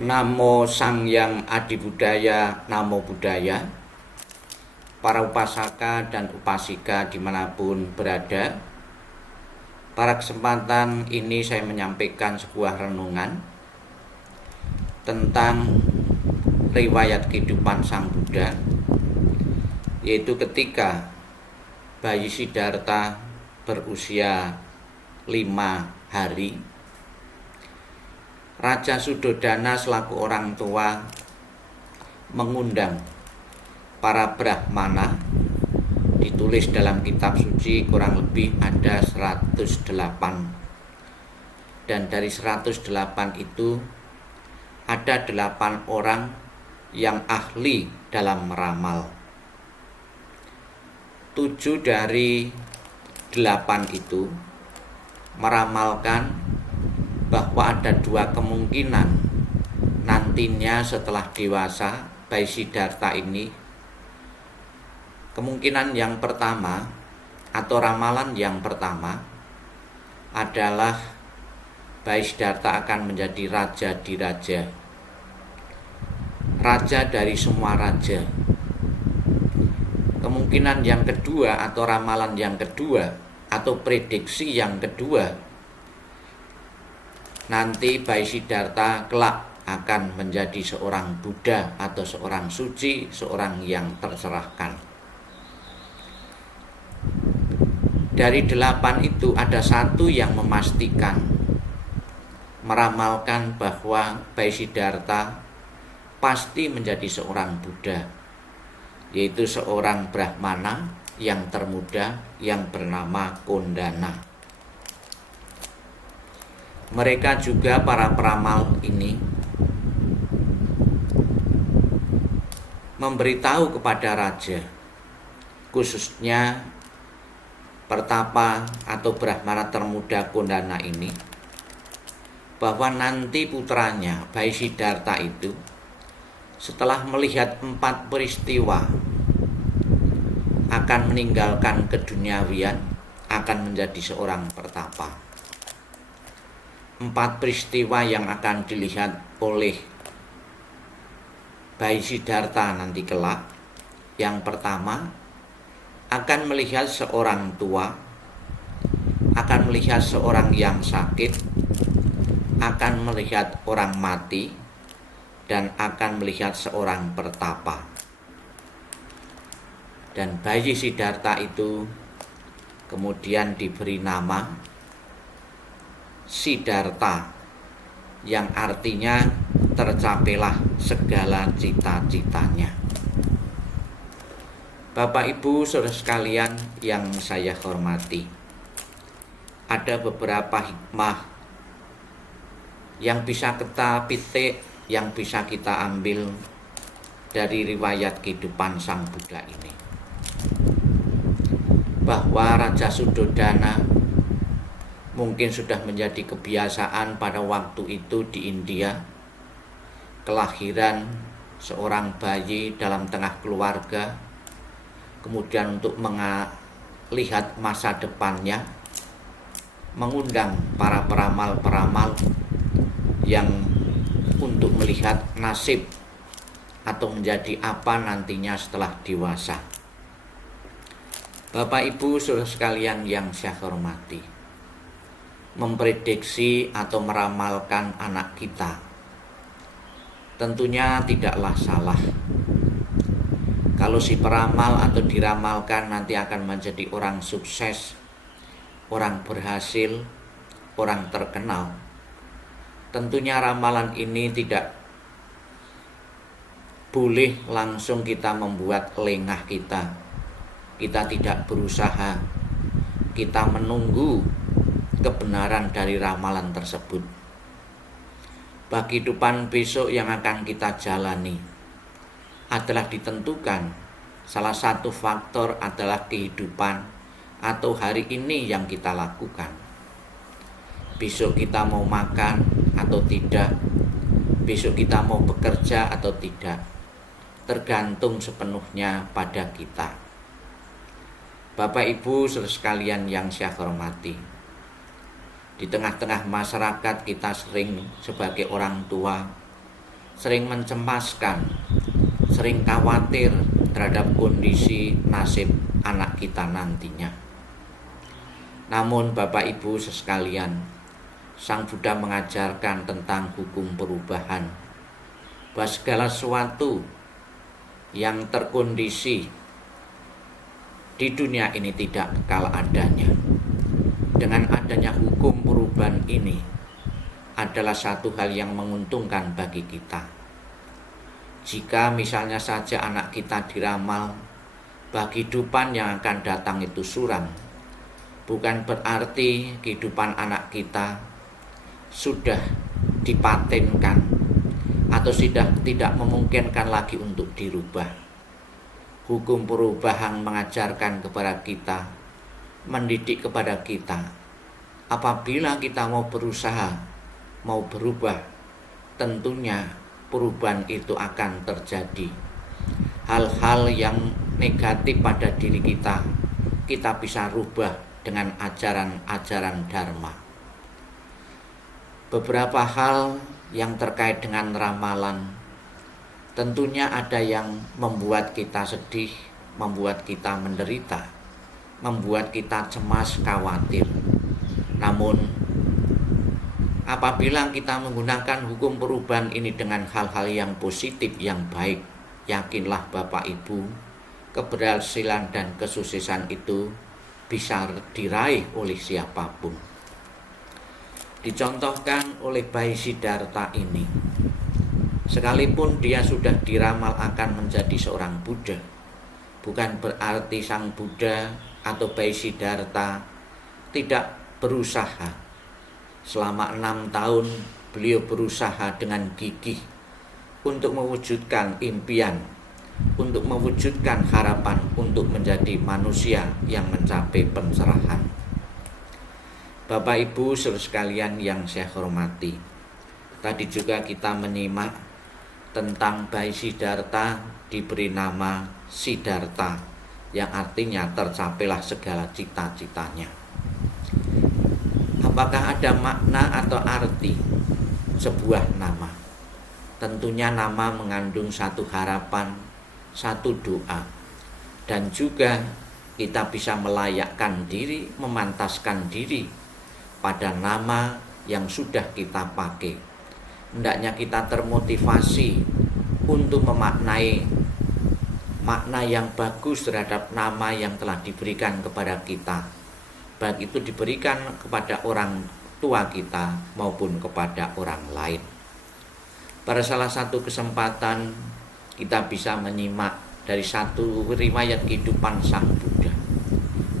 Namo Sang Hyang Adibudaya, Namo Buddhaya. Para upasaka dan upasika dimanapun berada, pada kesempatan ini saya menyampaikan sebuah renungan tentang riwayat kehidupan Sang Buddha, yaitu ketika bayi Siddhartha berusia 5 hari, Raja Suddhodana selaku orang tua mengundang para Brahmana. Ditulis dalam kitab suci kurang lebih ada 108, dan dari 108 itu ada 8 orang yang ahli dalam meramal. 7 dari 8 itu meramalkan bahwa ada 2 kemungkinan nantinya setelah dewasa bayi Siddhartha ini. Kemungkinan yang pertama atau ramalan yang pertama adalah bayi Siddhartha akan menjadi raja di raja, raja dari semua raja. Kemungkinan yang kedua atau ramalan yang kedua atau prediksi yang kedua, nanti bayi Siddhartha kelak akan menjadi seorang Buddha atau seorang suci, seorang yang tercerahkan. Dari 8 itu ada 1 yang memastikan, meramalkan bahwa bayi Siddhartha pasti menjadi seorang Buddha, yaitu seorang Brahmana yang termuda yang bernama Kondana. Mereka juga para peramal ini memberitahu kepada raja, khususnya pertapa atau Brahmana termuda Kondana ini, bahwa nanti putranya bayi Siddhartha itu setelah melihat 4 peristiwa akan meninggalkan keduniawian, akan menjadi seorang pertapa. 4 peristiwa yang akan dilihat oleh bayi Siddhartha nanti kelak. Yang pertama, akan melihat seorang tua, akan melihat seorang yang sakit, akan melihat orang mati, dan akan melihat seorang pertapa. Dan bayi Siddhartha itu kemudian diberi nama Siddhartha, yang artinya tercapailah segala cita-citanya. Bapak Ibu saudara sekalian yang saya hormati, ada beberapa hikmah yang bisa kita petik, yang bisa kita ambil dari riwayat kehidupan Sang Buddha ini. Bahwa Raja Suddhodana mungkin sudah menjadi kebiasaan pada waktu itu di India, kelahiran seorang bayi dalam tengah keluarga, kemudian untuk melihat masa depannya, mengundang para peramal-peramal yang untuk melihat nasib atau menjadi apa nantinya setelah dewasa. Bapak Ibu saudara sekalian yang saya hormati, memprediksi atau meramalkan anak kita tentunya tidaklah salah. Kalau si peramal atau diramalkan nanti akan menjadi orang sukses, orang berhasil, orang terkenal, tentunya ramalan ini tidak boleh langsung kita membuat lengah kita. Kita tidak berusaha, kita menunggu kebenaran dari ramalan tersebut. Bagi kehidupan besok yang akan kita jalani adalah ditentukan, salah satu faktor adalah kehidupan atau hari ini yang kita lakukan. Besok kita mau makan atau tidak, besok kita mau bekerja atau tidak, tergantung sepenuhnya pada kita. Bapak Ibu saudara sekalian yang saya hormati, di tengah-tengah masyarakat kita sering sebagai orang tua sering mencemaskan, sering khawatir terhadap kondisi nasib anak kita nantinya. Namun Bapak Ibu sekalian, Sang Buddha mengajarkan tentang hukum perubahan, bahwa segala sesuatu yang terkondisi di dunia ini tidak kekal adanya. Dengan adanya hukum perubahan ini adalah satu hal yang menguntungkan bagi kita. Jika misalnya saja anak kita diramal bahwa kehidupan yang akan datang itu suram, bukan berarti kehidupan anak kita sudah dipatenkan atau sudah tidak memungkinkan lagi untuk dirubah. Hukum perubahan mengajarkan kepada kita, mendidik kepada kita, apabila kita mau berusaha, mau berubah, tentunya perubahan itu akan terjadi. Hal-hal yang negatif pada diri kita bisa rubah dengan ajaran-ajaran Dharma. Beberapa hal yang terkait dengan ramalan, tentunya ada yang membuat kita sedih, membuat kita menderita, membuat kita cemas, khawatir. Namun apabila kita menggunakan hukum perubahan ini dengan hal-hal yang positif, yang baik, yakinlah Bapak Ibu, keberhasilan dan kesuksesan itu bisa diraih oleh siapapun. Dicontohkan oleh bayi Siddhartha ini, sekalipun dia sudah diramal akan menjadi seorang Buddha, bukan berarti Sang Buddha atau bayi Siddhartha tidak berusaha. Selama 6 tahun beliau berusaha dengan gigih untuk mewujudkan impian, untuk mewujudkan harapan untuk menjadi manusia yang mencapai pencerahan. Bapak Ibu saudara sekalian yang saya hormati, tadi juga kita menyimak tentang bayi Siddhartha diberi nama Siddhartha, yang artinya tercapailah segala cita-citanya. Apakah ada makna atau arti sebuah nama? Tentunya nama mengandung satu harapan, satu doa, dan juga kita bisa melayakkan diri, memantaskan diri pada nama yang sudah kita pakai. Hendaknya kita termotivasi untuk memaknai makna yang bagus terhadap nama yang telah diberikan kepada kita, baik itu diberikan kepada orang tua kita maupun kepada orang lain. Pada salah satu kesempatan kita bisa menyimak dari satu riwayat kehidupan Sang Buddha.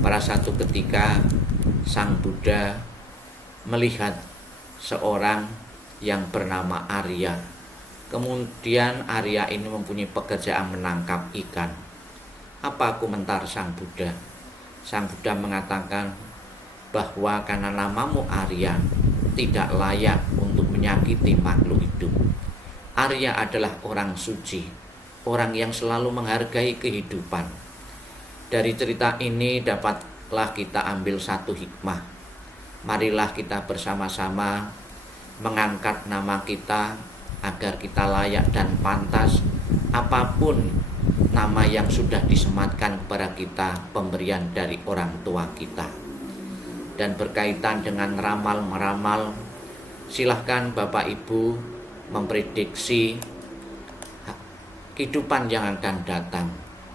Pada satu ketika Sang Buddha melihat seorang yang bernama Arya. Kemudian Arya ini mempunyai pekerjaan menangkap ikan. Apa komentar Sang Buddha? Sang Buddha mengatakan bahwa karena namamu Arya tidak layak untuk menyakiti makhluk hidup. Arya adalah orang suci, orang yang selalu menghargai kehidupan. Dari cerita ini dapatlah kita ambil satu hikmah. Marilah kita bersama-sama mengangkat nama kita agar kita layak dan pantas apapun nama yang sudah disematkan kepada kita, pemberian dari orang tua kita. Dan berkaitan dengan ramal-meramal, silahkan Bapak Ibu memprediksi kehidupan yang akan datang.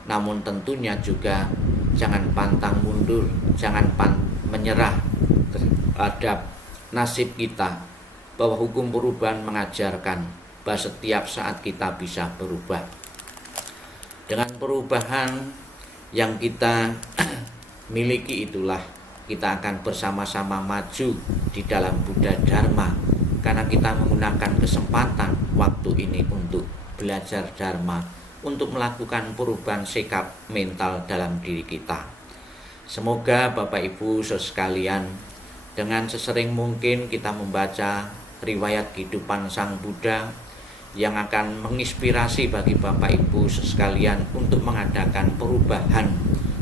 Namun tentunya juga jangan pantang mundur, jangan menyerah terhadap nasib kita, bahwa hukum perubahan mengajarkan bahwa setiap saat kita bisa berubah. Dengan perubahan yang kita miliki itulah kita akan bersama-sama maju di dalam Buddha Dharma, karena kita menggunakan kesempatan waktu ini untuk belajar Dharma, untuk melakukan perubahan sikap mental dalam diri kita. Semoga Bapak Ibu sekalian, dengan sesering mungkin kita membaca riwayat kehidupan Sang Buddha yang akan menginspirasi bagi Bapak Ibu sekalian untuk mengadakan perubahan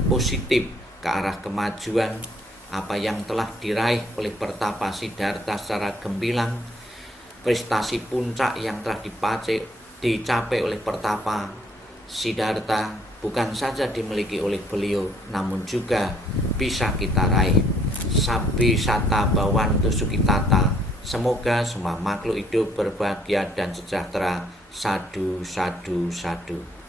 positif ke arah kemajuan. Apa yang telah diraih oleh Pertapa Siddhartha secara gemilang, prestasi puncak yang telah dicapai oleh Pertapa Siddhartha bukan saja dimiliki oleh beliau, namun juga bisa kita raih. Sabi Sata Bawantu Sukitata. Semoga semua makhluk hidup berbahagia dan sejahtera. Sadu, sadu, sadu.